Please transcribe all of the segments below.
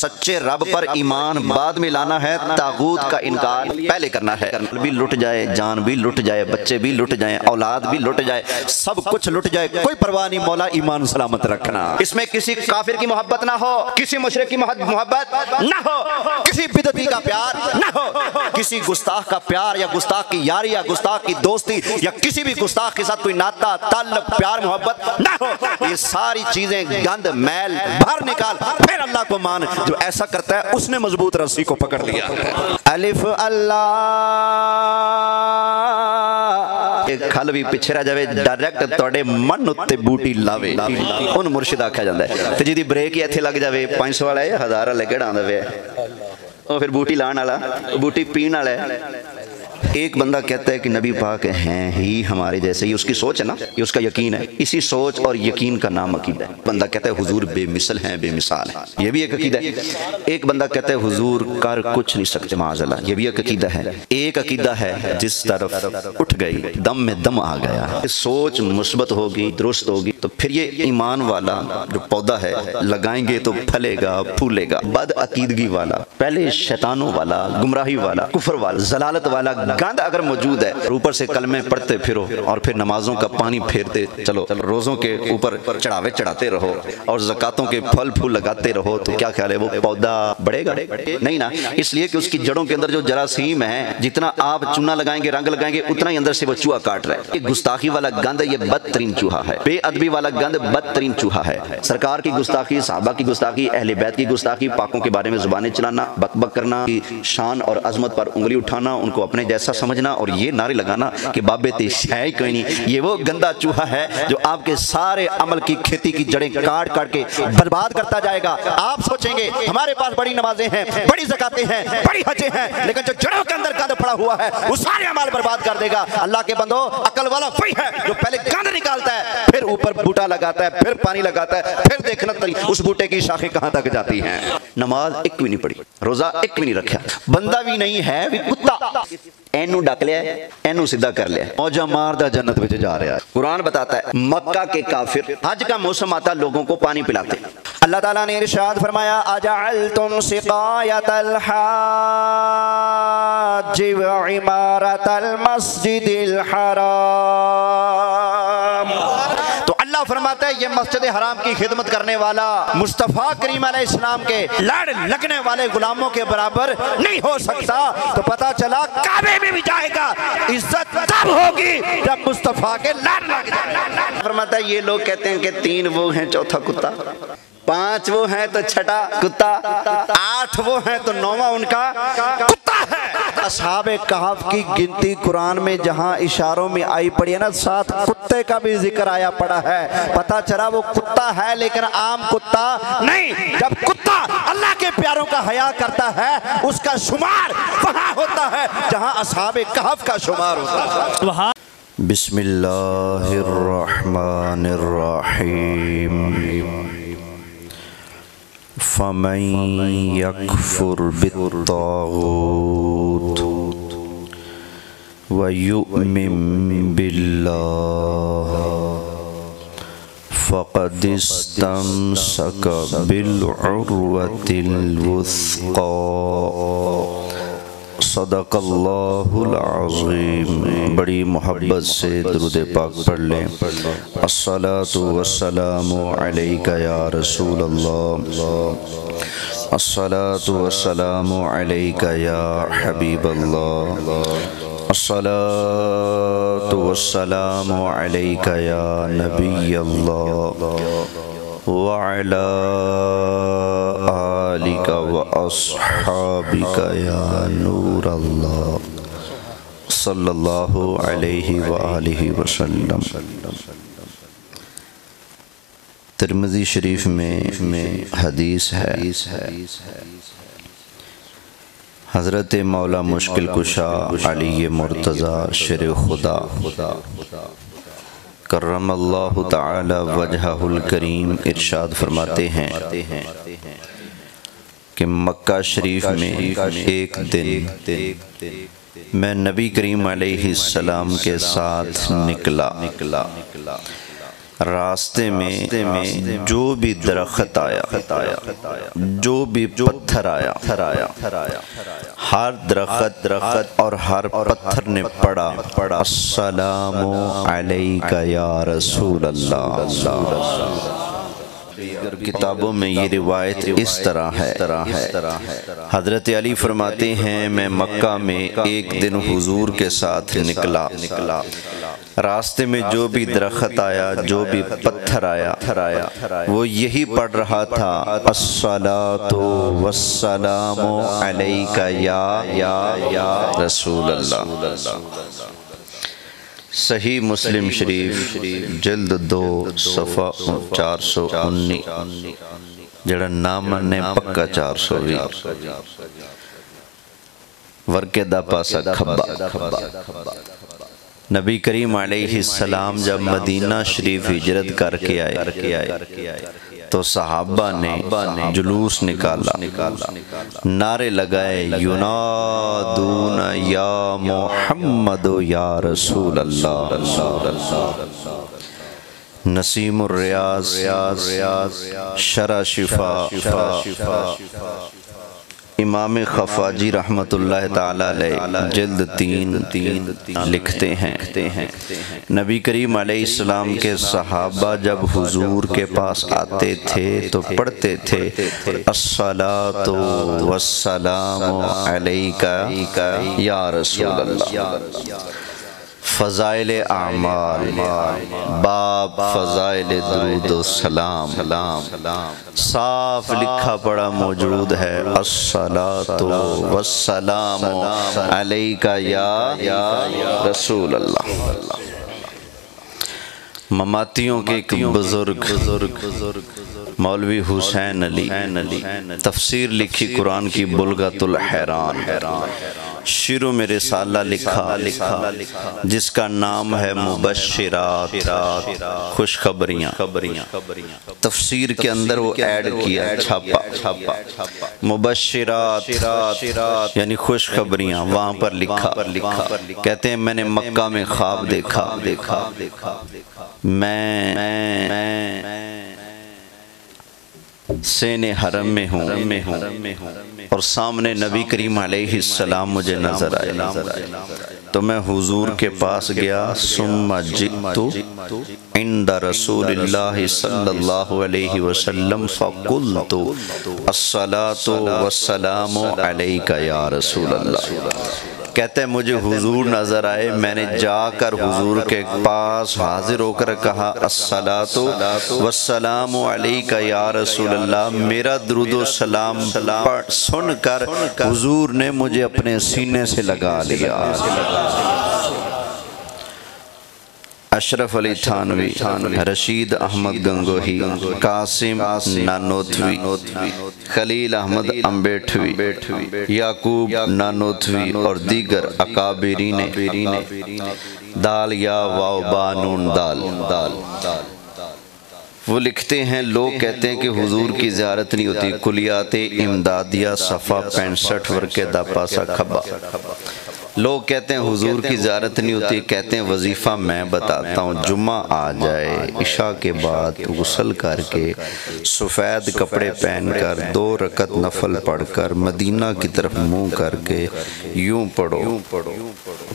سچے رب پر ایمان بعد میں لانا ہے، طاغوت کا انکار پہلے کرنا ہے۔ بھی لٹ جائے، جان بھی لٹ جائے، بچے بھی لٹ جائیں، اولاد بھی لٹ جائے، سب کچھ لٹ جائے، کوئی پرواہ نہیں، مولا ایمان سلامت رکھنا۔ اس میں کسی کافر کی محبت نہ ہو، کسی مشرک کی محبت نہ ہو، کسی بدعتی کا پیار نہ ہو، کسی گستاخ کا پیار یا گستاخ کی یاری یا گستاخ کی دوستی یا کسی بھی گستاخ کے ساتھ کوئی ناتا تعلق پیار محبت نہ ہو۔ یہ ساری چیزیں گند میل باہر نکال، پھر اللہ کو مان۔ جو ایسا کرتا ہے اس نے مضبوط رسی کو پکڑ لیا۔ الف اللہ کھل بھی پیچھے رہ جاوے، ڈائریکٹ توڑے من اتے بوٹی لاوے، ان مرشد آکھا جاندہ ہے۔ تے جی بریک ہی ایتھے لگ جاوے، 500 والا ہے 1000 والا کیڑا آندہ ہے، اور پھر بوٹی لان والا، بوٹی پین والا ہے۔ ایک بندہ کہتا ہے کہ نبی پاک ہیں ہی ہمارے جیسے، یہ اس کی سوچ ہے نا، یہ اس کا یقین ہے، اسی سوچ اور یقین کا نام عقیدہ ہے۔ بندہ کہتا ہے حضور بے مثل ہیں، بے مثال ہیں، یہ بھی ایک عقیدہ ہے۔ ایک بندہ کہتا ہے حضور کر کچھ نہیں سکتے معاذ اللہ، یہ بھی ایک عقیدہ ہے۔ ایک عقیدہ ہے جس طرف اٹھ گئی دم میں دم آ گیا، سوچ مثبت ہوگی، درست ہوگی، تو پھر یہ ایمان والا جو پودا ہے لگائیں گے تو پھلے گا پھولے گا۔ بد عقیدگی والا، پہلے شیطانوں والا، گمراہی والا، کفر والا، ضلالت والا گند اگر موجود ہے، اوپر سے کلمے پڑھتے پھرو اور پھر نمازوں کا پانی پھیرتے چلو، روزوں کے اوپر چڑھاوے چڑھاتے رہو اور زکاتوں کے پھل پھول لگاتے رہو، تو کیا خیال ہے وہ پودا بڑھے گا؟ نہیں نا، اس لیے کہ اس کی جڑوں کے اندر جو جراثیم ہیں، جتنا آپ چونا لگائیں گے، رنگ لگائیں گے، اتنا ہی اندر سے وہ چوہا کاٹ رہا ہے۔ یہ گستاخی والا گند یہ بدترین چوہا ہے، بے ادبی والا گند بدترین چوہا ہے۔ سرکار کی گستاخی، صحابہ کی گستاخی، اہل بیت کی گستاخی، پاکوں کے بارے میں زبانیں چلانا، بک بک کرنا، شان اور عظمت پر انگلی اٹھانا، ان کو اپنے جیسا سمجھنا اور یہ نعرے لگانا کہ بابے تیش ہے کوئی نہیں، یہ وہ گندا چوہا ہے جو آپ کے سارے عمل کی کھیتی کی جڑیں کاٹ کاٹ کے برباد کرتا جائے گا۔ آپ سوچیں گے ہمارے پاس بڑی نمازیں ہیں، بڑی زکاتیں ہیں، بڑی حجیں ہیں، لیکن جو جڑوں کے اندر گند پڑا ہوا ہے وہ سارے عمل برباد کر دے گا۔ اللہ کے بندو، عقل والا وہی ہے جو پہلے گند نکالتا ہے، پھر اوپر بوٹا لگاتا ہے، پھر پانی لگاتا ہے، پھر دیکھنا اس بوٹے کی شاخیں کہاں تک جاتی ہیں۔ نماز ایک بھی نہیں پڑھی، روزہ ایک بھی نہیں رکھا، بندہ بھی نہیں ہے بھی کتا، اینو ڈک لیا ہے، اینو سیدھا کر لیا ہے، موجہ ماردہ جنت وچ جا رہا ہے۔ قرآن بتاتا ہے مکہ کے کافر حج کا موسم آتا لوگوں کو پانی پلاتے۔ اللہ تعالیٰ نے ارشاد فرمایا اجعلتم سقایۃ الحاج وعمارۃ المسجد الحرام، تو اللہ فرماتا ہے یہ مسجد حرام کی خدمت کرنے والا مصطفیٰ کریم علیہ السلام کے لڑ لگنے والے غلاموں کے برابر نہیں ہو سکتا۔ تو پتا چلا کعبے میں بھی جائے گا، عزت تب ہوگی جب مصطفیٰ کے لڑ لگ جائے۔ فرماتا ہے یہ لوگ کہتے ہیں کہ 3 وہ ہیں چوتھا کتا، 5 وہ ہیں تو چھٹا کتا، 8 وہ ہیں تو 9واں ان کا کتا ہے۔ اصحاب کہف کی گنتی قرآن میں جہاں اشاروں میں آئی پڑی ہے نا، ساتھ کتے کا بھی ذکر آیا پڑا ہے۔ پتا چلا وہ کتا ہے لیکن عام کتا نہیں، جب کتا اللہ کے پیاروں کا حیا کرتا ہے اس کا شمار وہاں ہوتا ہے جہاں اصحاب کہف کا شمار ہوتا ہے۔ بسم اللہ الرحمن الرحیم فَمَن يَكْفُرْ بِالطَّاغُوتِ وَيُؤْمِن بِاللَّهِ فَقَدِ اسْتَمْسَكَ بِالْعُرْوَةِ الْوُثْقَىٰ۔ صدق اللہ العظیم۔ بڑی محبت سے درود پاک پڑھ لیں۔ الصلاۃ والسلام علیک یا رسول اللہ، الصلاۃ والسلام علیک یا حبیب اللہ، الصلاۃ والسلام علیک یا نبی اللہ وعلی آلک واصحابک یا نور اللہ صلی اللہ علیہ وآلہ وسلم۔ ترمذی شریف میں حدیث ہے، حضرت مولا مشکل کشا علی مرتضی شیر خدا کرم اللہ تعالی وجہہ الکریم ارشاد فرماتے ہیں کہ مکہ شریف میں ایک دن میں نبی کریم علیہ السلام کے ساتھ نکلا، راستے میں جو بھی درخت آیا، جو بھی پتھر آیا، ہر درخت اور ہر پتھر نے پڑھا السلام علیک یا رسول اللہ۔ دیگر کتابوں میں یہ روایت اس طرح ہے۔ حضرت علی فرماتے ہیں میں مکہ میں ایک دن حضور کے ساتھ نکلا، راستے میں جو بھی درخت آیا، جو بھی پتھر آیا، وہ یہی پڑھ رہا تھا الصلاۃ والسلام علیک یا رسول اللہ۔ صحیح مسلم شریف جلد 2 صفحہ 419، جڑا نام نے پکا 420، ورکے دا پاسا کھبا۔ نبی کریم علیہ السلام جب مدینہ شریف ہجرت کر کے آئے تو صحابہ نے جلوس نکالا، نعرے لگائے ینادون یا محمد یا رسول اللہ۔ نسیم الریاض شرح شفا امام خفاجی رحمت اللہ تعالی علیہ جلد 3 لکھتے ہیں نبی کریم علیہ السلام کے صحابہ جب حضور کے پاس آتے تھے تو پڑھتے تھے الصلاۃ والسلام علیک یا رسول اللہ۔ فضائل اعمال باب فضائل درود و سلام، صاف لکھا پڑا موجود ہے الصلاۃ والسلام علیک یا رسول اللہ۔ مماتیوں کے ایک بزرگ مولوی حسین علی تفسیر لکھی قرآن کی بلغۃ الحیران، شروع میں رسالہ لکھا جس کا نام ہے مبشرات، خوشخبریاں۔ تفسیر کے اندر وہ ایڈ کیا، چھاپا مبشرات یعنی خوشخبریاں، وہاں پر لکھا۔ کہتے ہیں میں نے مکہ میں خواب دیکھا، میں سین حرم میں ہوں اور سامنے نبی کریم علیہ السلام مجھے نظر آئے تو میں حضور کے پاس گیا، ثم جئت عند رسول اللہ صلی اللہ علیہ وسلم فقلت الصلاۃ والسلام علیک یا رسول اللہ۔ کہتے ہیں مجھے حضور نظر آئے، میں نے جا کر حضور کے پاس حاضر ہو کر کہا الصلاۃ والسلام علیک یا رسول اللہ۔ میرا درود و سلام سن کر حضور نے مجھے اپنے سینے سے لگا لیا۔ اشرف علی تھانوی، رشید احمد گنگوہی، قاسم نانوتوی، خلیل احمد امبیٹھوی، یعقوب نانوتوی اور دیگر اکابرین دال یا واو با نون دال۔ وہ لکھتے ہیں لوگ کہتے ہیں کہ حضور کی زیارت نہیں ہوتی۔ کلیات امدادیہ صفحہ 65 ورکے دا پاسا کھبا۔ لوگ کہتے ہیں حضور کی زیارت نہیں ہوتی، کہتے ہیں وظیفہ میں بتاتا ہوں، جمعہ آ جائے عشاء کے بعد غسل کر کے سفید کپڑے پہن کر 2 رکعت نفل پڑھ کر مدینہ کی طرف منہ کر کے یوں پڑھو۔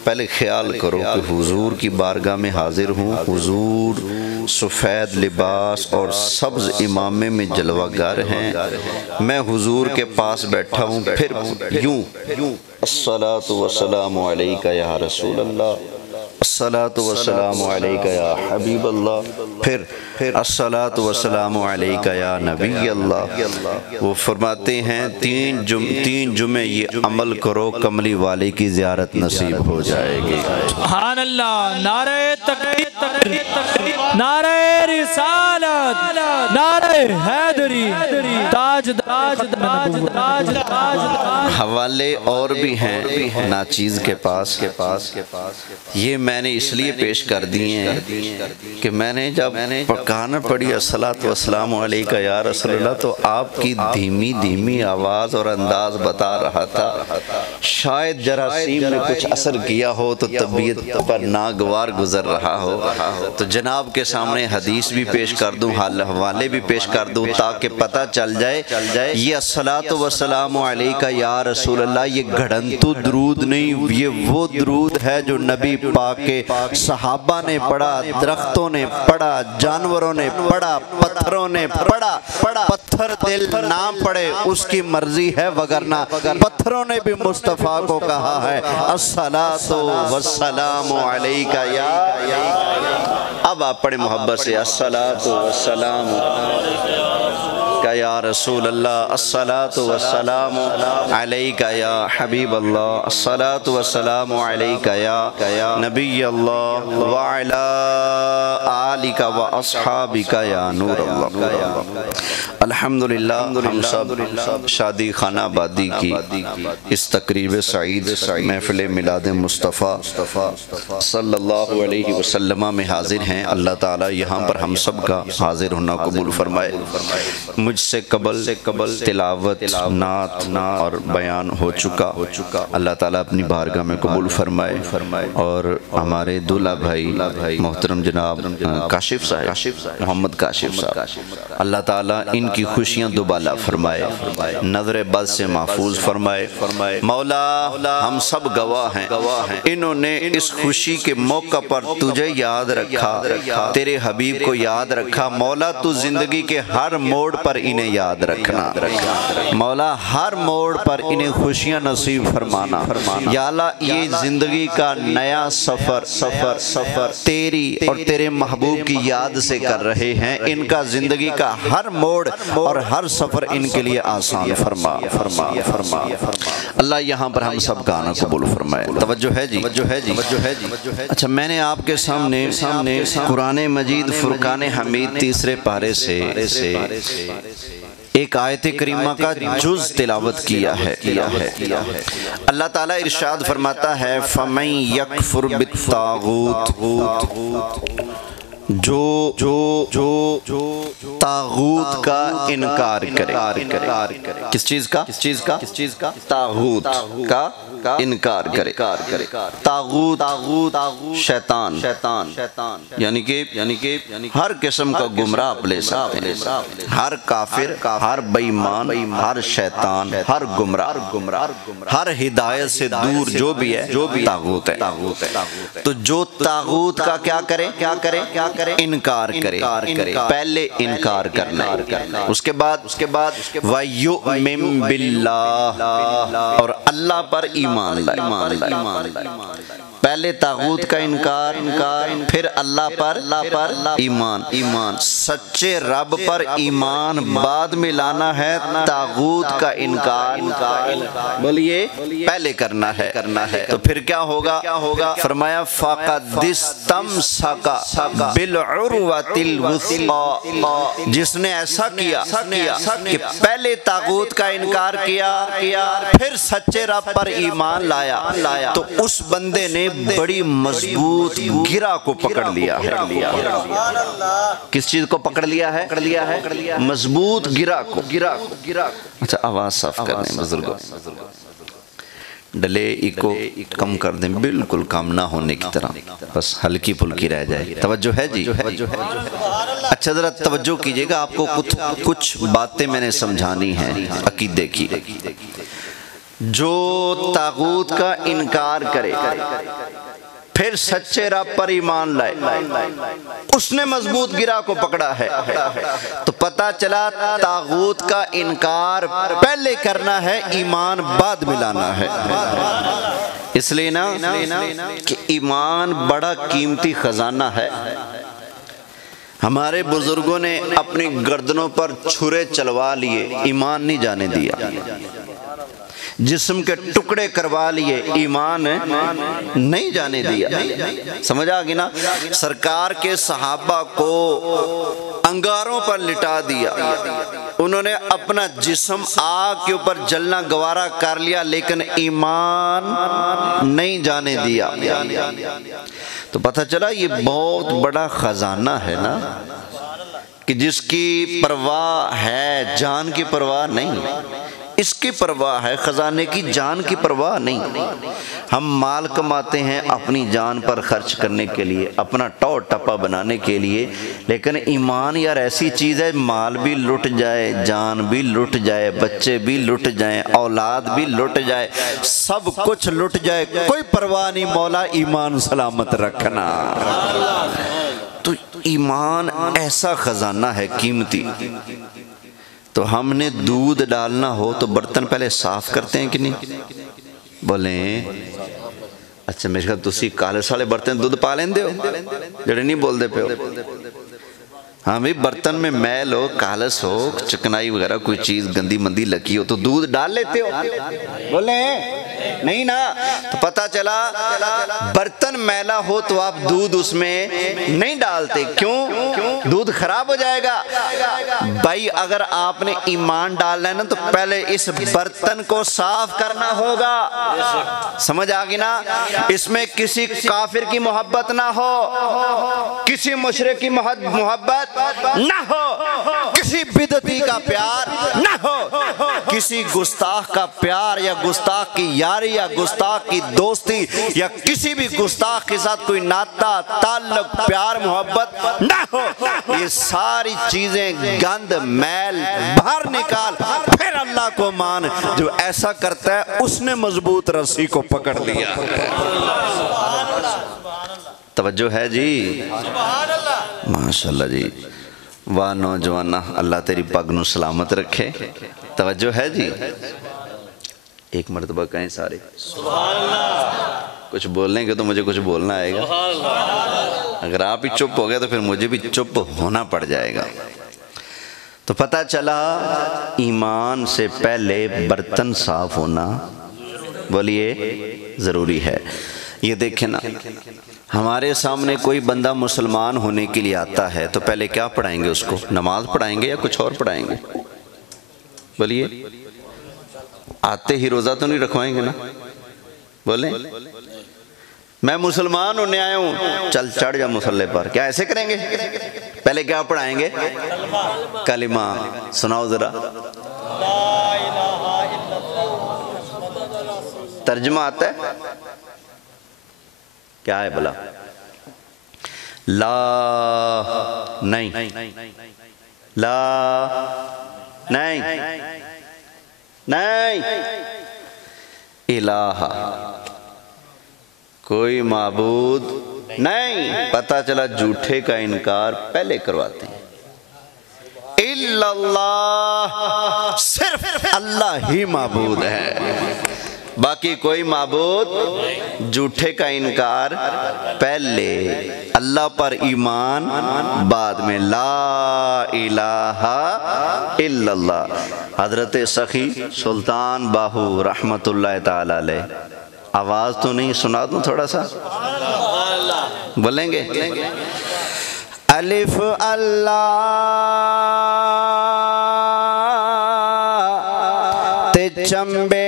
پہلے خیال کرو کہ حضور کی بارگاہ میں حاضر ہوں، حضور سفید لباس اور سبز امامے میں جلوہ گر ہیں، میں حضور کے پاس بیٹھا ہوں، پھر یوں الصلاۃ والسلام علیک یا رسول اللہ، الصلاۃ والسلام علیک یا حبیب اللہ، پھر الصلاۃ والسلام علیک یا نبی اللہ۔ وہ فرماتے ہیں 3 جمعے یہ عمل کرو، کملی والے کی زیارت نصیب ہو جائے گی۔ سبحان اللہ، نعرہ تکبیر، نعرہ رسالت، نعرہ حیدری، حوالے اور بھی ہیں ناچیز کے پاس، یہ میں نے اس لیے پیش کر دیے ہیں کہ میں نے جب کہنا پڑی الصلاۃ والسلام علیک یا رسول اللہ تو آپ کی دھیمی آواز اور انداز بتا رہا تھا، شاید جراثیم نے کچھ اثر کیا ہو تو طبیعت پر ناگوار گزر رہا ہو، ہو تو جناب کے سامنے حدیث بھی پیش کر دوں، حوالے بھی پیش کر دوں تاکہ پتہ چل جائے یہ الصلاۃ والسلام علیک یا رسول اللہ یہ گھڑنتو درود نہیں، یہ وہ درود ہے جو نبی پاک کے صحابہ نے پڑھا، درختوں نے پڑھا، جانوروں نے پڑھا، پتھروں نے پڑھا۔ پتھر دل نہ پڑھے اس کی مرضی ہے، وگرنہ پتھروں نے بھی مصطفیٰ کو کہا ہے الصلاۃ والسلام علیک یا۔ اب آپ پڑھیں محبت سے الصلاۃ والسلام یا رسول اللہ، الصلاۃ والسلام علیک یا حبیب اللہ، الصلاۃ والسلام علیک یا نبی اللہ وعلی آلک واصحابک یا نور اللہ۔ الحمدللہ ہم سب شادی خانہ آبادی کی اس تقریب سعید محفل میلاد مصطفیٰ صلی اللہ علیہ وسلم میں حاضر ہیں۔ اللہ تعالیٰ یہاں پر ہم سب کا حاضر ہونا قبول فرمائے۔ مجھ سے قبل تلاوت، نعت اور بیان ہو چکا، اللہ تعالیٰ اپنی بارگاہ میں قبول فرمائے، اور ہمارے دولہ بھائی محترم جناب کاشف صاحب، محمد کاشف صاحب، اللہ تعالیٰ ان کی خوشیاں دوبالا فرمائے، نظر بد سے محفوظ فرمائے۔ مولا ہم سب گواہ ہیں، انہوں نے اس خوشی کے موقع پر تجھے یاد رکھا، تیرے حبیب کو یاد رکھا۔ مولا تو زندگی کے ہر موڑ پر انہیں یاد رکھنا، مولا ہر موڑ پر انہیں خوشیاں نصیب فرمانا۔ یا اللہ یہ زندگی کا نیا سفر تیری اور تیرے محبوب کی یاد سے کر رہے ہیں، ان کا زندگی کا ہر موڑ اور ہر سفر ان کے لیے آسان فرما۔ اللہ یہاں پر ہم سب کا آنا قبول فرمائے۔ توجہ ہے جی۔ اچھا میں نے آپ کے سامنے قرآن مجید فرقان حمید تیسرے پارے سے ایک آیت کریمہ کا جز تلاوت کیا ہے۔ اللہ تعالیٰ ارشاد فرماتا ہے فَمَن يَكْفُرْ بِالطَّاغُوتِ، جو طاغوت کا انکار کرے۔ کس چیز کا؟ طاغوت کا انکار کرے۔ طاغوت شیطان، یعنی کہ ہر قسم کا گمراہ آپ لے سکتے ہیں، ہر کافر، ہر بے ایمان، ہر شیطان، ہر گمراہ، ہر ہدایت سے دور جو بھی ہے طاغوت ہے۔ تو جو طاغوت کا کیا کرے؟ انکار کرے۔ پہلے انکار کرنا، اس کے بعد وَيُؤْمِن بِاللَّهِ، اور اللہ پر ایمان لائے۔ پہلے طاغوت کا انکار، پھر اللہ پر ایمان۔ سچے رب پر ایمان بعد میں لانا ہے، طاغوت کا انکار بولیے پہلے کرنا ہے۔ تو پھر کیا ہوگا؟ فرمایا فَقَدِ اسْتَمْسَكَ بِالْعُرْوَةِ الْوُثْقَىٰ، جس نے ایسا کیا کہ پہلے طاغوت کا انکار کیا پھر سچے رب پر ایمان لایا، تو اس بندے نے بڑی مضبوط گرہ کو پکڑ لیا ہے۔ کس چیز کو پکڑ لیا ہے؟ مضبوط گرہ کو۔ اچھا آواز صاف کرنے بزرگوں، ڈلے ایکو کم کر دیں، بالکل کام نہ ہونے کی طرح، بس ہلکی پھلکی رہ جائے۔ توجہ ہے جی۔ اچھا ذرا توجہ کیجئے گا، آپ کو کچھ باتیں میں نے سمجھانی ہیں عقیدے کی۔ جو طاغوت کا انکار کرے پھر سچے رب پر ایمان لائے، اس نے مضبوط گرہ کو پکڑا ہے۔ تو پتہ چلا طاغوت کا انکار پہلے کرنا ہے، ایمان بعد میں لانا ہے۔ اس لیے نا کہ ایمان بڑا قیمتی خزانہ ہے۔ ہمارے بزرگوں نے اپنی گردنوں پر چھرے چلوا لیے، ایمان نہیں جانے دیا۔ جسم کے ٹکڑے کروا لیے، ایمان نہیں جانے دیا۔ سمجھ آگی نا؟ سرکار کے صحابہ کو انگاروں پر لٹا دیا، انہوں نے اپنا جسم آگ کے اوپر جلنا گوارا کر لیا، لیکن ایمان نہیں جانے دیا۔ تو پتہ چلا یہ بہت بڑا خزانہ ہے نا، کہ جس کی پرواہ ہے، جان کی پرواہ نہیں، اس کی پرواہ ہے، خزانے کی جان کی پرواہ نہیں۔ ہم مال کماتے ہیں اپنی جان پر خرچ کرنے کے لیے، اپنا ٹو ٹپا بنانے کے لیے، لیکن ایمان یار ایسی چیز ہے، مال بھی لٹ جائے، جان بھی لٹ جائے، بچے بھی لٹ جائیں، اولاد بھی لٹ جائے، سب کچھ لٹ جائے، کوئی پرواہ نہیں، مولا ایمان سلامت رکھنا۔ تو ایمان ایسا خزانہ ہے قیمتی۔ تو ہم نے دودھ ڈالنا ہو تو برتن پہلے صاف کرتے ہیں کہ نہیں؟ بولیں اچھا میرے خیال تسی کالس والے برتن دودھ پا لیندے ہو جڑے نہیں بول دے پہ ہو؟ ہاں بھی برتن میں میل ہو، کالس ہو، چکنائی وغیرہ کوئی چیز گندی مندی لگی ہو تو دودھ ڈال لیتے ہو؟ بولیں نہیں نا۔ تو پتہ چلا برتن میلا ہو تو آپ دودھ اس میں نہیں ڈالتے، کیوں؟ دودھ خراب ہو جائے گا۔ بھائی اگر آپ نے ایمان ڈالنا ہے نا تو پہلے اس برتن کو صاف کرنا ہوگا، سمجھ آگی نا؟ اس میں کسی کافر کی محبت نہ ہو، کسی مشرک کی محبت نہ ہو، کسی بدعتی کا پیار نہ ہو، کسی گستاخ کا پیار یا گستاخ کی یاری یا گستاخ کی دوستی یا کسی بھی گستاخ کے ساتھ کوئی ناتا تعلق پیار محبت نہ ہو۔ یہ ساری چیزیں گند میل باہر نکال، پھر اللہ کو مان۔ جو ایسا کرتا ہے اس نے مضبوط رسی کو پکڑ لیا۔ توجہ ہے جی؟ ماشاءاللہ جی، واہ نوجوانہ، اللہ تیری پگ نو سلامت رکھے۔ توجہ ہے جی؟ ایک مرتبہ کہیں سارے کچھ بولیں گے تو مجھے کچھ بولنا آئے گا، اگر آپ ہی چپ ہو گئے تو پھر مجھے بھی چپ ہونا پڑ جائے گا۔ تو پتہ چلا ایمان سے پہلے برتن صاف ہونا بولیے ضروری ہے۔ یہ دیکھیں نا، ہمارے سامنے کوئی بندہ مسلمان ہونے کے لیے آتا ہے تو پہلے کیا پڑھائیں گے اس کو؟ نماز پڑھائیں گے یا کچھ اور پڑھائیں گے؟ بولیے آتے ہی روزہ تو نہیں رکھوائیں گے نا؟ بولیں میں مسلمان ہونے آیا ہوں، چل چڑھ جا مصلی پر، کیا ایسے کریں گے؟ پہلے کیا پڑھائیں گے؟ کلمہ سناؤ ذرا، ترجمہ آتا ہے کیا ہے بلا؟ لا نہیں، لا نہیں، نہیں الہ کوئی معبود نہیں۔ پتہ چلا جھوٹے کا انکار پہلے کرواتے ہیں۔ الا اللہ، صرف اللہ ہی معبود ہے، باقی کوئی معبود، جھوٹے کا انکار پہلے، اللہ پر ایمان بعد میں۔ لا الہ الا اللہ۔ حضرت سخی سلطان باہو رحمت اللہ تعالی علیہ، آواز تو نہیں، سنا دوں تھوڑا سا؟ بولیں گے الف اللہ تے چمبے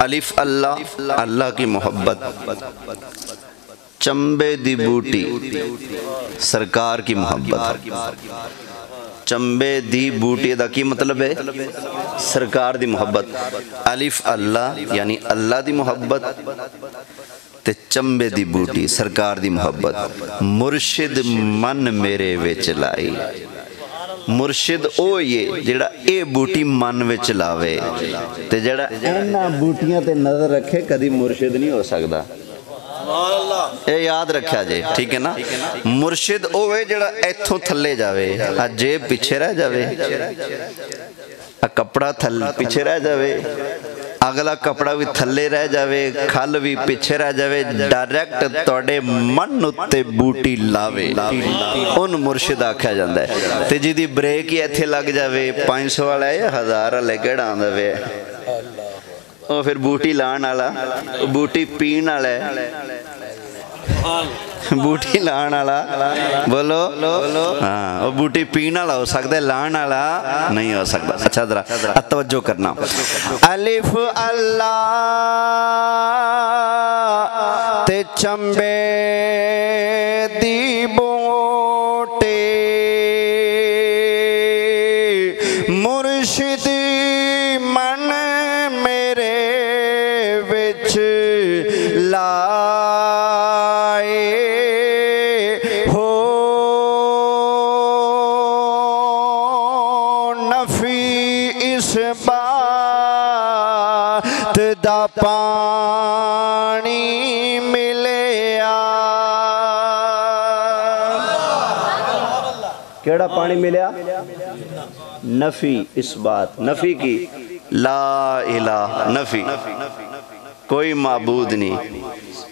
الف اللہ، اللہ کی محبت، چمبے دی بوٹی سرکار کی محبت۔ چمبے دی بوٹی دا کی مطلب ہے؟ سرکار دی محبت۔ الف اللہ یعنی اللہ دی محبت تے چمبے دی بوٹی سرکار دی محبت۔ مرشد من میرے وچ لائی، مرشد او یہ جڑا اے بوٹی من وچ لاوے، تے جڑا اینا بوٹیاں تے نظر رکھے کدی مرشد نہیں ہو سکتا۔ اے یاد رکھیا جے، ٹھیک ہے نا؟ مرشد او ہے جڑا ایتھوں تھلے جاوے، جیب پیچھے رہ جاوے، کپڑا پیچھے رہ جاوے، اگلا کپڑا بھی تھلے رہ جاوے کھل بھی پیچھے رہ جاوے ڈائریکٹ توڑے من اتے بوٹی لاوے ان مرشد آکھا جاندہ ہے تے جی دی بریک ہی ایتھے لگ جاوے 500 والا ہے یا 1000 والا کیڑا آندہ وے اور پھر بوٹی لان والا بوٹی پین والا ہے بوٹی لان والا بولو ہاں وہ بوٹی پین والا ہو سکتا ہے لان والا نہیں ہو سکتا اچھا ذرا توجہ کرنا الف اللہ تے چمبے دی بوٹے مرشد من میرے وچ لائے ہو نفی اس بات دا پانی ملیا کیڑا پانی ملیا نفی اس بات نفی کی لا الہ نفی کوئی معبود نہیں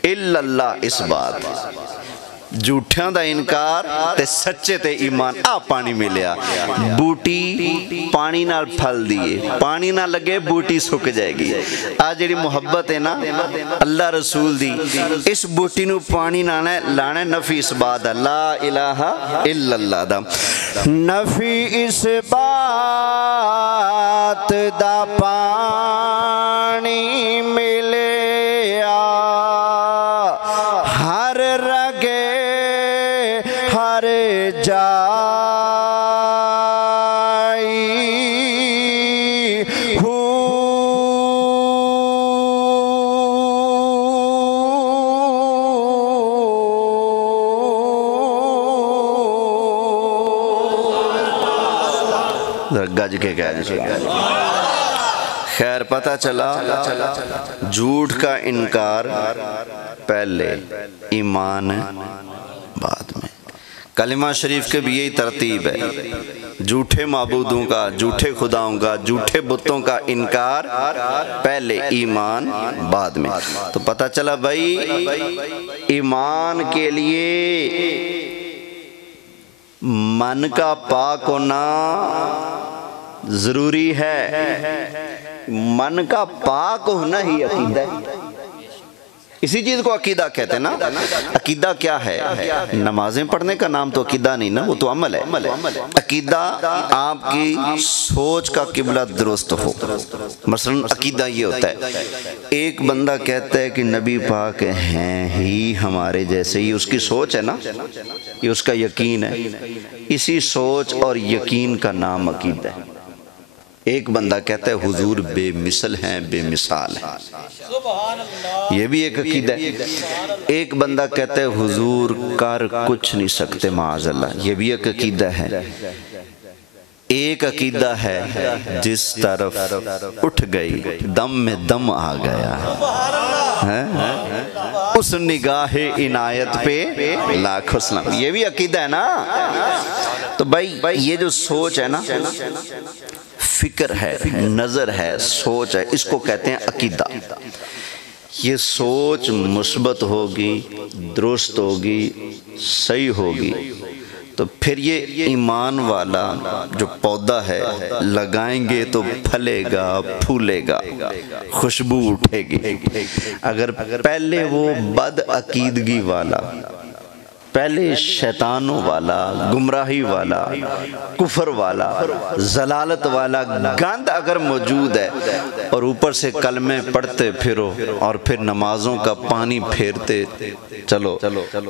الا اللہ اس بات جھوٹیاں دا انکار تے سچے تے ایمان آ پانی ملیا بوٹی پانی نال پھل دیئے پانی نہ لگے بوٹی سک جائے گی آج جڑی محبت ہے نا اللہ رسول دی اس بوٹی نو پانی لانا نفی اس بات دا لا الہ الا اللہ دا نفی اس بات دا پانی ملیا ہر رگے ہر جائی ہو گج کے کہہ خیر پتہ چلا جھوٹ کا انکار پہلے ایمان بعد میں کلمہ شریف کے بھی یہی ترتیب ہے جھوٹے معبودوں کا جھوٹے خداؤں کا جھوٹے بتوں کا انکار پہلے ایمان بعد میں تو پتہ چلا بھائی ایمان کے لیے من کا پاک ہونا ضروری ہے من کا پاک ہونا ہی عقیدہ ہے اسی چیز کو عقیدہ کہتے ہیں نا عقیدہ کیا ہے نمازیں پڑھنے کا نام تو عقیدہ نہیں نا وہ تو عمل ہے عقیدہ آپ کی سوچ کا قبلہ درست ہو مثلا عقیدہ یہ ہوتا ہے ایک بندہ کہتا ہے کہ نبی پاک ہیں ہی ہمارے جیسے ہی اس کی سوچ ہے نا یہ اس کا یقین ہے اسی سوچ اور یقین کا نام عقیدہ ہے ایک بندہ کہتا ہے حضور بے مثل ہیں بے مثال ہیں یہ بھی ایک عقیدہ ہے ایک بندہ کہتا ہے حضور کر کچھ نہیں سکتے معاذ اللہ یہ بھی ایک عقیدہ ہے ایک عقیدہ ہے جس طرف اٹھ گئی دم میں دم آ گیا اس نگاہ عنایت پہ لاکھوں سلام یہ بھی عقیدہ ہے نا تو بھائی یہ جو سوچ ہے نا فکر ہے نظر ہے سوچ ہے اس کو کہتے ہیں عقیدہ یہ سوچ مثبت ہوگی درست ہوگی صحیح ہوگی تو پھر یہ ایمان والا جو پودا ہے لگائیں گے تو پھلے گا پھولے گا خوشبو اٹھے گی اگر پہلے وہ بد عقیدگی والا پہلے شیطانوں والا گمراہی والا کفر والا ضلالت والا گند اگر موجود ہے اور اوپر سے کلمے پڑھتے پھرو اور پھر نمازوں کا پانی پھیرتے چلو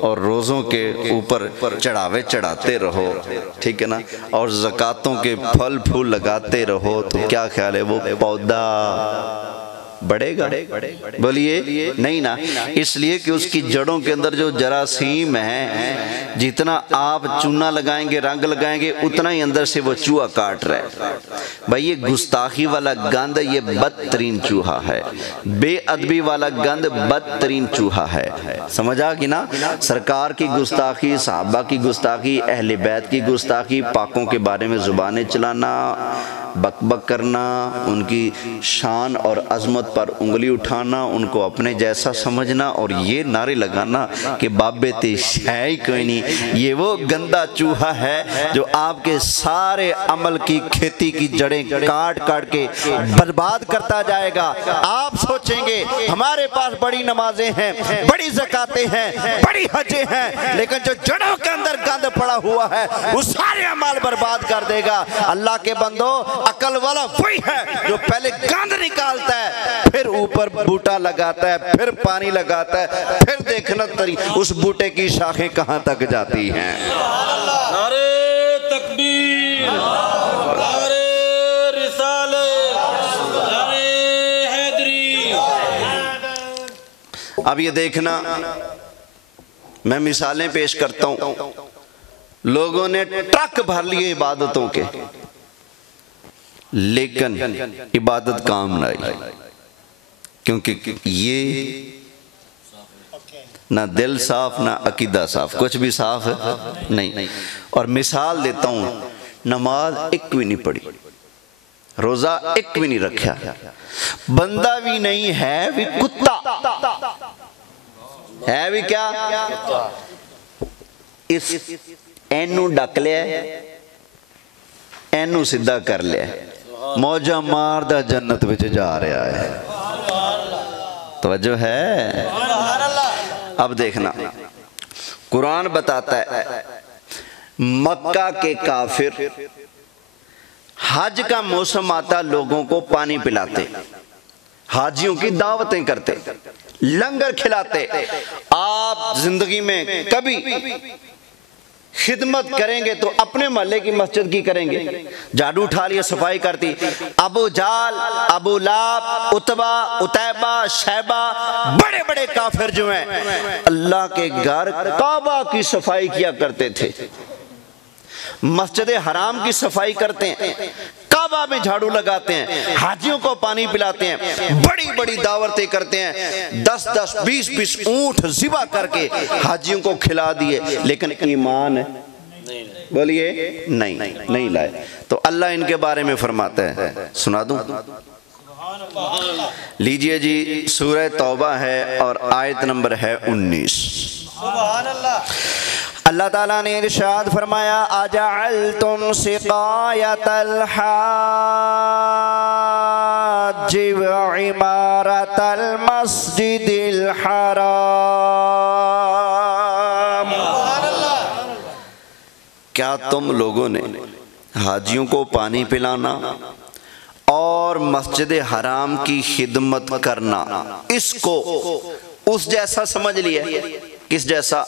اور روزوں کے اوپر چڑھاوے چڑھاتے رہو ٹھیک ہے نا اور زکاتوں کے پھل پھول لگاتے رہو تو کیا خیال ہے وہ پودا بڑھے گا بولیے نہیں نا اس لیے کہ اس کی جڑوں کے اندر جو جراثیم ہیں جتنا آپ چونا لگائیں گے رنگ لگائیں گے اتنا ہی اندر سے وہ چوہا کاٹ رہا ہے بھائی یہ گستاخی والا گند یہ بدترین چوہا ہے بے ادبی والا گند بدترین چوہا ہے سمجھ آ گی نا سرکار کی گستاخی صحابہ کی گستاخی اہل بیت کی گستاخی پاکوں کے بارے میں زبانیں چلانا بک بک کرنا ان کی شان اور عظمت عورت پر انگلی اٹھانا، ان کو اپنے جیسا سمجھنا اور یہ نعرے لگانا کہ بابے تے شے کوئی نہیں، یہ وہ گندا چوہا ہے جو آپ کے سارے عمل کی کھیتی کی جڑیں کاٹ کاٹ کے برباد کرتا جائے گا۔ آپ سوچیں گے ہمارے پاس بڑی نمازیں ہیں، بڑی زکاتیں ہیں، بڑی حجیں ہیں، لیکن جو جڑوں کے اندر گند پڑا ہوا ہے وہ سارے عمال برباد کر دے گا۔ اللہ کے بندو، عقل والا وہی ہے جو پہلے گند نکالتا ہے، پھر اوپر بوٹا لگاتا ہے، پھر پانی لگاتا ہے، پھر دیکھنا اس بوٹے کی شاخیں کہاں تک جاتی ہیں۔ نعرہ تکبیر، نعرہ رسالت، نعرہ حیدری۔ اب یہ دیکھنا، میں مثالیں پیش کرتا ہوں۔ لوگوں نے ٹرک بھر لیے عبادتوں کے، لیکن عبادت کام نہ آئی، کیونکہ یہ نہ دل صاف نہ عقیدہ صاف، کچھ بھی صاف نہیں۔ اور مثال دیتا ہوں، نماز ایک بھی نہیں پڑھی، روزہ ایک بھی نہیں رکھا، بندہ بھی نہیں ہے بھی کتا ہے بھی کیا، اس اینو ڈک لیا، اینو سدھا کر لیا، موجہ ماردہ جنت وچ جا رہا ہے۔ توجہ ہے؟ اب دیکھنا، قرآن بتاتا ہے مکہ کے کافر حج کا موسم آتا لوگوں کو پانی پلاتے، حاجیوں کی دعوتیں کرتے، لنگر کھلاتے۔ آپ زندگی میں کبھی خدمت کریں گے تو اپنے محلے کی مسجد کی کریں گے، جھاڑو اٹھا لیا صفائی کرتی۔ ابو جال، ابو لاب، عتبہ، عتیبہ، شیبہ، بڑے بڑے کافر جو ہیں اللہ کے گھر کعبہ کی صفائی کیا کرتے تھے، مسجد حرام کی صفائی کرتے ہیں، کعبہ میں جھاڑو لگاتے ہیں، حاجیوں کو پانی پلاتے ہیں، بڑی بڑی دعوتیں کرتے ہیں، 10 20 اونٹ ذبح کر کے حاجیوں کو کھلا دیے، لیکن ایمان بولیے نہیں لائے۔ تو اللہ ان کے بارے میں فرماتا ہے، سنا دوں؟ لیجئے جی، سورہ توبہ ہے اور آیت نمبر ہے 19۔ اللہ تعالیٰ نے ارشاد فرمایا، اجعلتم سقایت الحاج وعمارت المسجد الحرام، کیا تم لوگوں نے حاجیوں کو پانی پلانا اور مسجد حرام کی خدمت کرنا اس کو اس جیسا سمجھ لیا؟ کس جیسا؟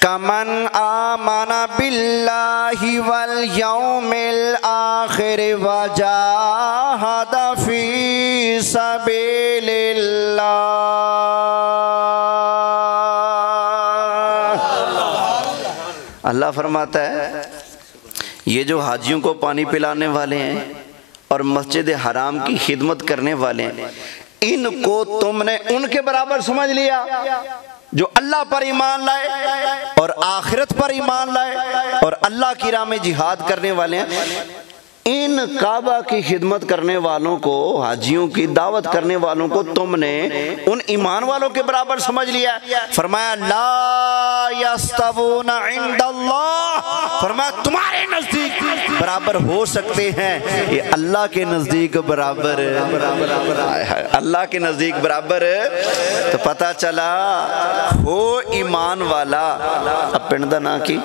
کمن آمن باللہ والیوم الآخر وجاہد فی سبیل اللہ۔ اللہ فرماتا ہے یہ جو حاجیوں کو پانی پلانے والے ہیں اور مسجد حرام کی خدمت کرنے والے ہیں، ان کو تم نے ان کے برابر سمجھ لیا جو اللہ پر ایمان لائے اور آخرت پر ایمان لائے اور اللہ کی راہ میں جہاد کرنے والے ہیں۔ ان کعبہ کی خدمت کرنے والوں کو، حاجیوں کی دعوت کرنے والوں کو تم نے ان ایمان والوں کے برابر سمجھ لیا۔ فرمایا لا یستوون عند اللہ، فرمایا تمہارے نزدیک برابر ہو سکتے ہیں، یہ اللہ کے نزدیک برابر، اللہ کے نزدیک برابر۔ تو پتہ چلا ہو ایمان والا، اب پنڈا نہ کی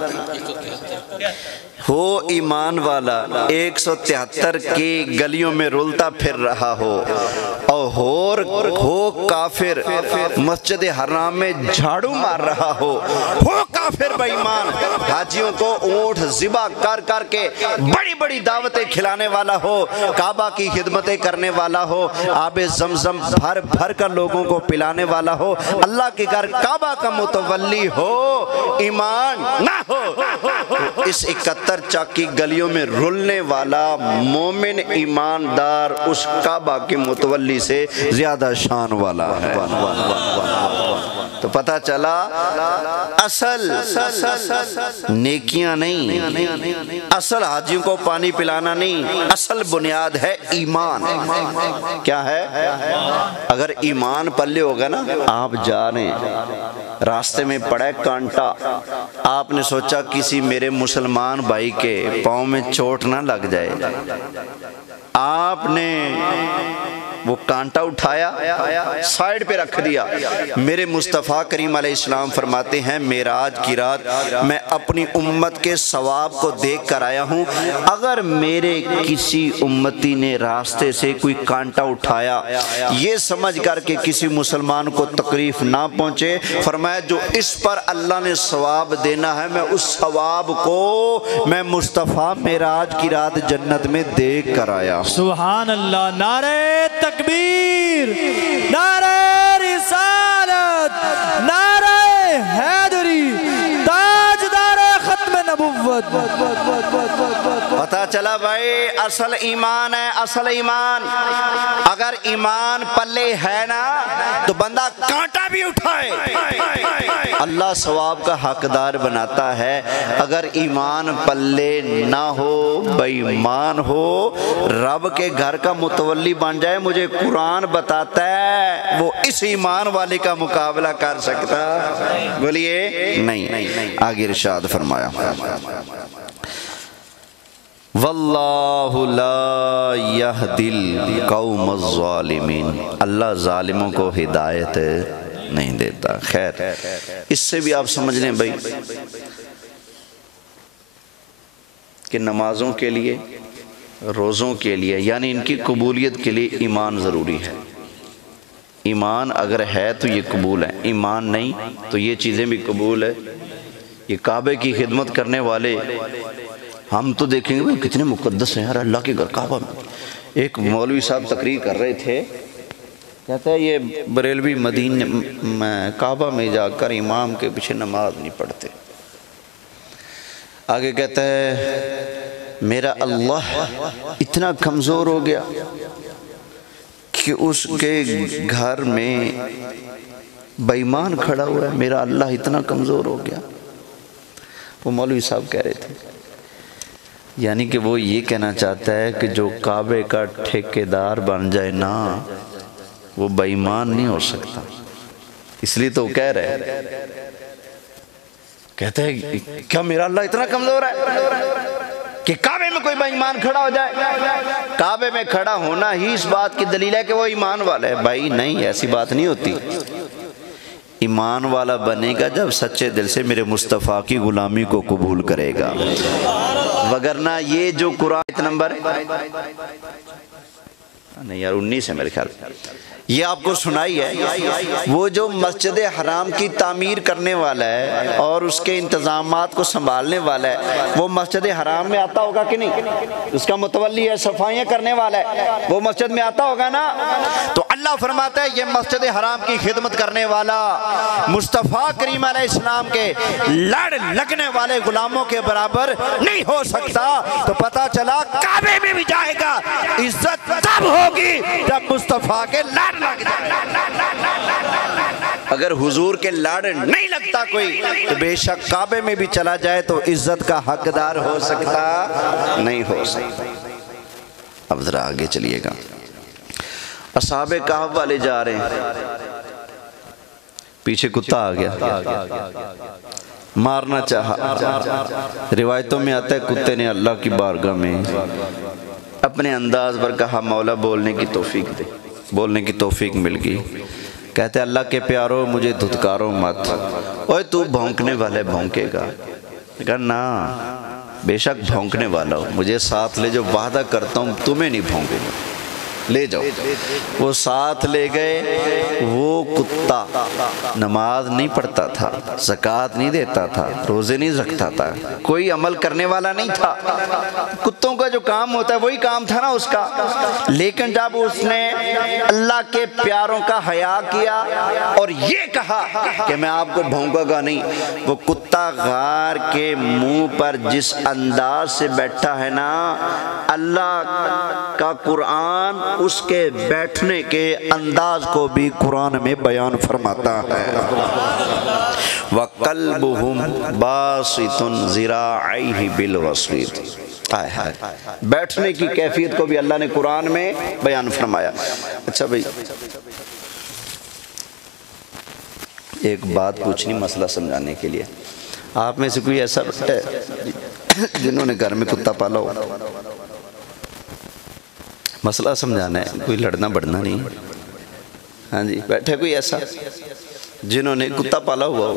ہو ایمان والا 173 کی گلیوں میں رولتا پھر رہا ہو، اور ہو کافر مسجد حرام میں جھاڑو مار رہا ہو کافر بے ایمان، حاجیوں کو اونٹ ذبح کر کر کے بڑی بڑی دعوتیں کھلانے والا ہو، کعبہ کی خدمتیں کرنے والا ہو، آب زمزم بھر بھر کر لوگوں کو پلانے والا ہو، اللہ کے گھر کعبہ کا متولی ہو، ایمان نہ ہو، اس 71 چاک کی گلیوں میں رلنے والا مومن ایماندار اس کعبہ کے متولی سے زیادہ شان والا ہے۔ تو پتہ چلا اصل نیکیاں نہیں، اصل حاجیوں کو پانی پلانا نہیں، اصل بنیاد ہے ایمان۔ کیا ہے؟ اگر ایمان پلے ہوگا نا، آپ جا رہے ہیں راستے میں پڑا ہے کانٹا، آپ نے سوچا کسی میرے مسلمان بھائی کے پاؤں میں چوٹ نہ لگ جائے، آپ نے وہ کانٹا اٹھایا سائیڈ پہ رکھ دیا۔ میرے مصطفیٰ کریم علیہ السلام فرماتے ہیں معراج کی رات میں اپنی امت کے ثواب کو دیکھ کر آیا ہوں، اگر میرے کسی امتی نے راستے سے کوئی کانٹا اٹھایا یہ سمجھ کر کے کسی مسلمان کو تکلیف نہ پہنچے، فرمایا جو اس پر اللہ نے ثواب دینا ہے میں اس ثواب کو میں مصطفیٰ معراج کی رات جنت میں دیکھ کر آیا۔ سبحان اللہ، نعرہ تکبیر، نعرہ رسالت، نعرہ حیدری، تاجدار ختم نبوت۔ پتہ چلا بھائی اصل ایمان ہے، اصل ایمان۔ اگر ایمان پلے ہے نا تو بندہ کانٹا بھی اٹھائے اللہ ثواب کا حقدار بناتا ہے۔ اگر ایمان پلے نہ ہو، بے ایمان ہو، رب کے گھر کا متولی بن جائے، مجھے قرآن بتاتا ہے وہ اس ایمان والے کا مقابلہ کر سکتا؟ بولیے نہیں۔ آگے ارشاد فرمایا واللہ لا یہدی القوم الظالمین، اللہ ظالموں کو ہدایت نہیں دیتا۔ خیر اس سے بھی آپ سمجھ لیں بھائی کہ نمازوں کے لیے، روزوں کے لیے، یعنی ان کی قبولیت کے لیے ایمان ضروری ہے۔ ایمان اگر ہے تو یہ قبول ہے، ایمان نہیں تو یہ چیزیں بھی قبول ہے۔ یہ کعبے کی خدمت کرنے والے ہم تو دیکھیں گے کتنے مقدس ہیں یار اللہ کے گھر کعبہ میں۔ ایک مولوی صاحب تقریر کر رہے تھے، کہتا ہے یہ بریلوی مدینہ میں کعبہ میں جا کر امام کے پیچھے نماز نہیں پڑھتے۔ آگے کہتا ہے میرا اللہ اتنا کمزور ہو گیا کہ اس کے گھر میں بے ایمان کھڑا ہوا ہے، میرا اللہ اتنا کمزور ہو گیا۔ وہ مولوی صاحب کہہ رہے تھے یعنی کہ وہ یہ کہنا چاہتا ہے کہ جو کعبے کا ٹھیکیدار بن جائے نا وہ بے ایمان نہیں ہو سکتا، اس لیے تو کہہ رہے کہتے ہیں کیا میرا اللہ اتنا کمزور ہے کہ کعبے میں کوئی بے ایمان کھڑا ہو جائے؟ کعبے میں کھڑا ہونا ہی اس بات کی دلیل ہے کہ وہ ایمان والا ہے۔ بھائی نہیں، ایسی بات نہیں ہوتی۔ ایمان والا بنے گا جب سچے دل سے میرے مصطفیٰ کی غلامی کو قبول کرے گا، وگرنہ یہ جو قرآن نمبر نہیں یار 19 ہے میرے خیال، یہ آپ کو سنائی ہے، وہ جو مسجد حرام کی تعمیر کرنے والا ہے اور اس کے انتظامات کو سنبھالنے والا ہے، وہ مسجد حرام میں آتا ہوگا کہ نہیں؟ اس کا متولی ہے، صفائیاں کرنے والا ہے، وہ مسجد میں آتا ہوگا نا؟ تو اللہ فرماتا ہے یہ مسجد حرام کی خدمت کرنے والا مصطفیٰ کریم علیہ السلام کے لڑ لگنے والے غلاموں کے برابر نہیں ہو سکتا۔ تو پتہ چلا کعبے میں بھی جائے گا، عزت تب ہوگی جب مصطفیٰ کے لڑ لگ جائے۔ اگر حضور کے لڑ نہیں لگتا کوئی تو بے شک کعبے میں بھی چلا جائے تو عزت کا حقدار ہو سکتا نہیں ہو سکتا۔ اب ذرا آگے چلیے گا، اصحاب کہف والے جا رہے ہیں، پیچھے کتا آ گیا، مارنا چاہا۔ روایتوں میں آتا ہے کتے نے اللہ کی بارگاہ میں اپنے انداز پر کہا مولا بولنے کی توفیق دے، بولنے کی توفیق مل گئی۔ کہتے اللہ کے پیارو مجھے دھتکارو مت، اوے تو بھونکنے والے بھونکے گا؟ کہا نا بے شک بھونکنے والا ہو، مجھے ساتھ لے جو وعدہ کرتا ہوں تمہیں نہیں بھونکے گا، لے جاؤ۔ وہ ساتھ لے گئے، وہ کتا نماز نہیں پڑھتا تھا، زکوٰۃ نہیں دیتا تھا، روزے نہیں رکھتا تھا، کوئی عمل کرنے والا نہیں تھا، کتوں کا جو کام ہوتا ہے وہی کام تھا نا اس کا، لیکن جب اس نے اللہ کے پیاروں کا حیا کیا اور یہ کہا کہ میں آپ کو بھونکوں گا نہیں، وہ کتا غار کے منہ پر جس انداز سے بیٹھا ہے نا، اللہ کا قرآن اس کے بیٹھنے کے انداز کو بھی قرآن میں بیان فرماتا ہے۔ وَقَلْبُهُمْ بَاسِطٌ ذِرَاعَيْهِ بِالْوَصِيدِ، بیٹھنے کی کیفیت کو بھی اللہ نے قرآن میں بیان فرمایا۔ اچھا بھئی، ایک بات پوچھنی مسئلہ سمجھانے کے لیے، آپ میں سے کوئی ایسا ہے جنہوں نے گھر میں کتا پالا ہو؟ مسئلہ سمجھانا ہے، کوئی لڑنا بڑھنا نہیں۔ ہاں جی، بیٹھے کوئی ایسا جنہوں نے کتا پالا ہوا ہو؟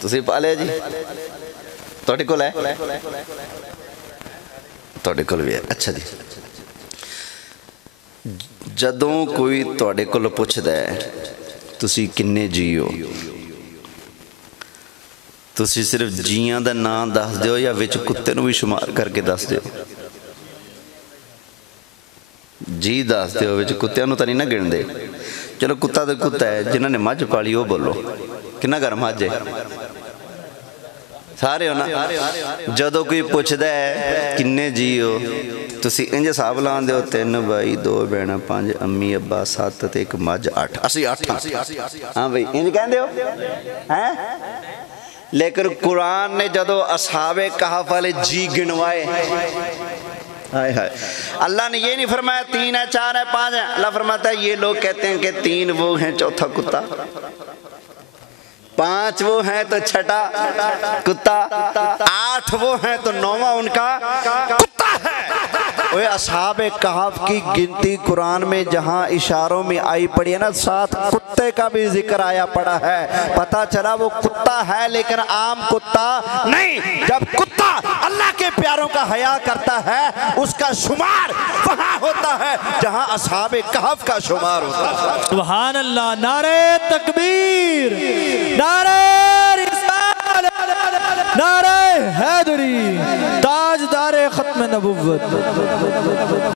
تسی پالے جی؟ توڑے کول ہے؟ توڑے کول بھی ہے، اچھا جی۔ جدوں کوئی توڑے کول پوچھ دے تسی کنے جی ہو، تسی صرف جیاں دا نام دس دیو یا وچ کتے نو بھی شمار کر کے دس دیو؟ جی دس دیو، وچ کتیاں نو تا نہیں نہ گن دے؟ چلو کتا تو کتا ہے، جنہوں نے مجھ پالی وہ بولو، کنہ گھر مجھ ہے؟ سارے ہو نا؟ جدو کوئی پوچھ دے کنے جی ہو، تسی انجے صاحب لان دے ہو 3 بھائی 2 بہناں 5 امی ابا 7 تے 1 مجھ 8، اسی 8 ہاں بھائی انج کہن دے ہو؟ لیکن قرآن نے جدو اصحاب کہف والے جی گنوائے، اللہ نے یہ نہیں فرمایا 3 ہے 4 ہے 5 ہے، اللہ فرماتا ہے یہ لوگ کہتے ہیں کہ 3 وہ ہیں چوتھا کتا، 5 وہ ہیں تو چھٹا کتا، 8 وہ ہیں تو 9واں ان کا کتا ہے۔ وہ اصحاب کہف کی گنتی قرآن میں جہاں اشاروں میں آئی پڑی ہے نا، ساتھ کتے کا بھی ذکر آیا پڑا ہے، پتا چلا وہ کتا ہے لیکن عام کتا نہیں۔ جب کتا اللہ کے پیاروں کا حیا کرتا ہے اس کا شمار وہاں ہوتا ہے جہاں اصحاب کہف کا شمار ہوتا ہے۔ سبحان اللہ، نعرہ تکبیر، نعرہ رسالت، نعرہ حیدری، تاجدار ختم نبوت۔